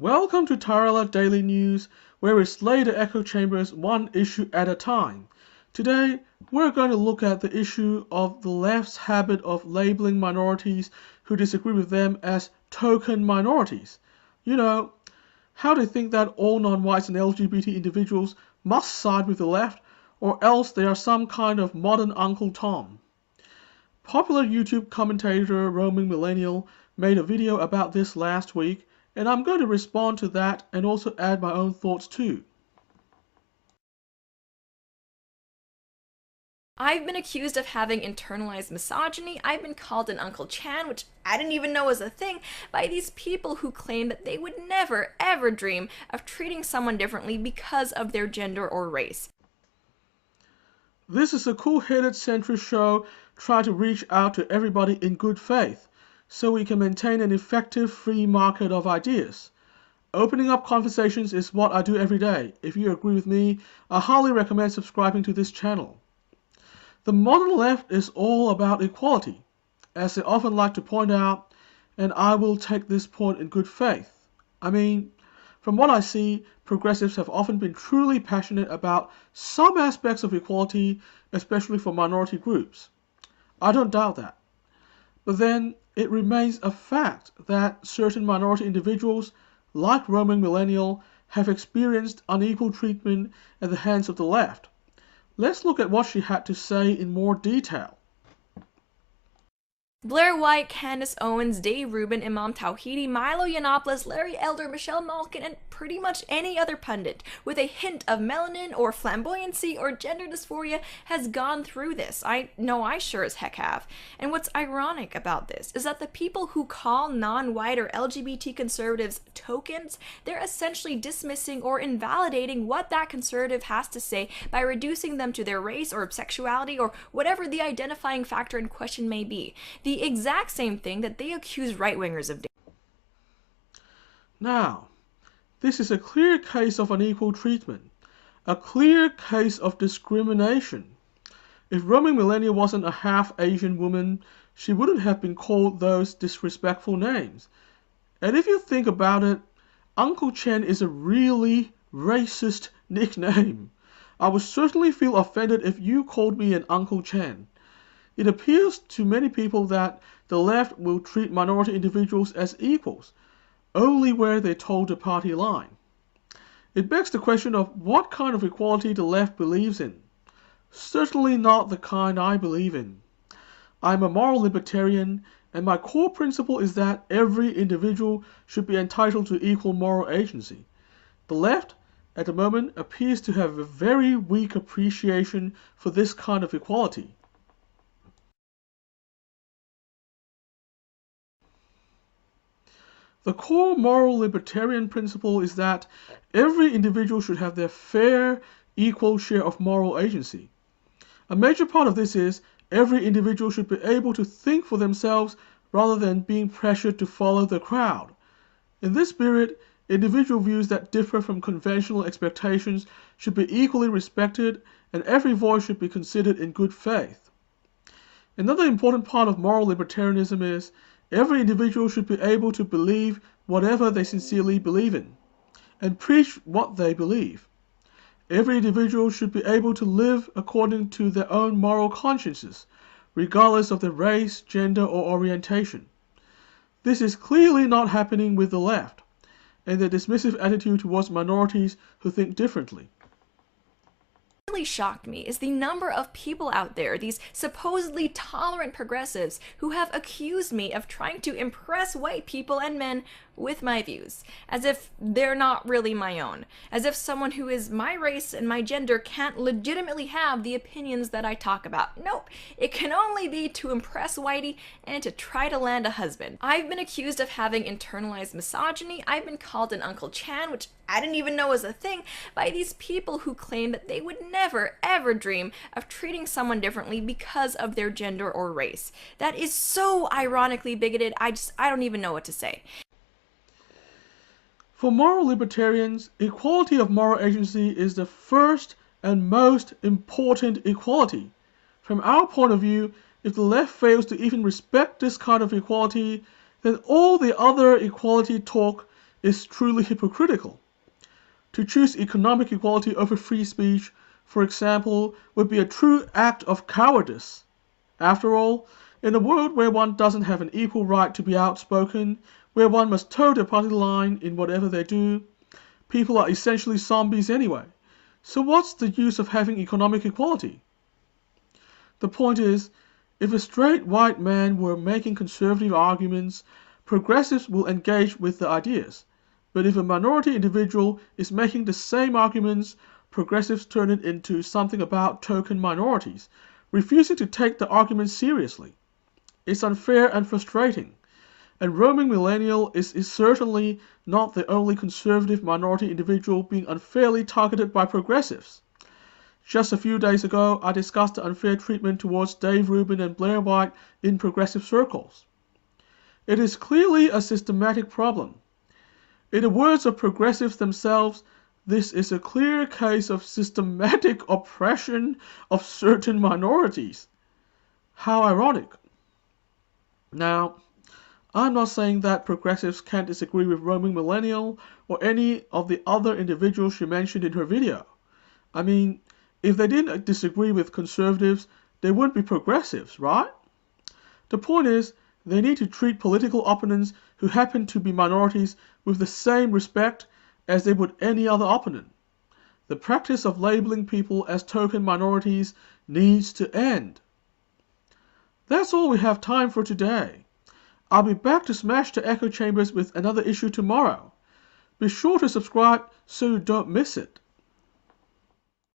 Welcome to TaraElla Daily News, where we slay the echo chambers one issue at a time. Today, we're going to look at the issue of the left's habit of labeling minorities who disagree with them as token minorities. You know, how they think that all non-whites and LGBT individuals must side with the left, or else they are some kind of modern Uncle Tom. Popular YouTube commentator Roaming Millennial made a video about this last week, and I'm going to respond to that and also add my own thoughts too. I've been accused of having internalized misogyny. I've been called an Uncle Chan, which I didn't even know was a thing, by these people who claim that they would never, ever dream of treating someone differently because of their gender or race. This is a cool-headed centrist show trying to reach out to everybody in good faith, so we can maintain an effective free market of ideas. Opening up conversations is what I do every day. If you agree with me, I highly recommend subscribing to this channel. The modern left is all about equality, as they often like to point out, and I will take this point in good faith. I mean, from what I see, progressives have often been truly passionate about some aspects of equality, especially for minority groups. I don't doubt that. But then, it remains a fact that certain minority individuals, like Roaming Millennial, have experienced unequal treatment at the hands of the left. Let's look at what she had to say in more detail. Blair White, Candace Owens, Dave Rubin, Imam Tawhidi, Milo Yiannopoulos, Larry Elder, Michelle Malkin, and pretty much any other pundit with a hint of melanin or flamboyancy or gender dysphoria has gone through this. I know I sure as heck have. And what's ironic about this is that the people who call non-white or LGBT conservatives tokens, they're essentially dismissing or invalidating what that conservative has to say by reducing them to their race or sexuality or whatever the identifying factor in question may be. The exact same thing that they accuse right-wingers of doing. Now, this is a clear case of unequal treatment, a clear case of discrimination. If Roaming Millennial wasn't a half-Asian woman, she wouldn't have been called those disrespectful names. And if you think about it, Uncle Chen is a really racist nickname. I would certainly feel offended if you called me an Uncle Chen. It appears to many people that the left will treat minority individuals as equals, only where they toe the party line. It begs the question of what kind of equality the left believes in. Certainly not the kind I believe in. I'm a moral libertarian, and my core principle is that every individual should be entitled to equal moral agency. The left, at the moment, appears to have a very weak appreciation for this kind of equality. The core moral libertarian principle is that every individual should have their fair, equal share of moral agency. A major part of this is every individual should be able to think for themselves rather than being pressured to follow the crowd. In this spirit, individual views that differ from conventional expectations should be equally respected, and every voice should be considered in good faith. Another important part of moral libertarianism is every individual should be able to believe whatever they sincerely believe in, and preach what they believe. Every individual should be able to live according to their own moral consciences, regardless of their race, gender, or orientation. This is clearly not happening with the left, and their dismissive attitude towards minorities who think differently. Really shocked me is the number of people out there, these supposedly tolerant progressives, who have accused me of trying to impress white people and men with my views, as if they're not really my own, as if someone who is my race and my gender can't legitimately have the opinions that I talk about. Nope, it can only be to impress whitey and to try to land a husband. I've been accused of having internalized misogyny. I've been called an Uncle Chan, which I didn't even know was a thing, by these people who claim that they would never, ever dream of treating someone differently because of their gender or race. That is so ironically bigoted, I don't even know what to say. For moral libertarians, equality of moral agency is the first and most important equality. From our point of view, if the left fails to even respect this kind of equality, then all the other equality talk is truly hypocritical. To choose economic equality over free speech, for example, would be a true act of cowardice. After all, in a world where one doesn't have an equal right to be outspoken, where one must toe the party line in whatever they do, people are essentially zombies anyway. So what's the use of having economic equality? The point is, if a straight white man were making conservative arguments, progressives will engage with the ideas. But if a minority individual is making the same arguments, progressives turn it into something about token minorities, refusing to take the argument seriously. It's unfair and frustrating. And Roaming Millennial is certainly not the only conservative minority individual being unfairly targeted by progressives. Just a few days ago, I discussed the unfair treatment towards Dave Rubin and Blair White in progressive circles. It is clearly a systematic problem. In the words of progressives themselves, this is a clear case of systematic oppression of certain minorities. How ironic. Now, I'm not saying that progressives can't disagree with Roaming Millennial or any of the other individuals she mentioned in her video. I mean, if they didn't disagree with conservatives, they wouldn't be progressives, right? The point is, they need to treat political opponents who happen to be minorities with the same respect as they would any other opponent. The practice of labeling people as token minorities needs to end. That's all we have time for today. I'll be back to smash the echo chambers with another issue tomorrow. Be sure to subscribe so you don't miss it.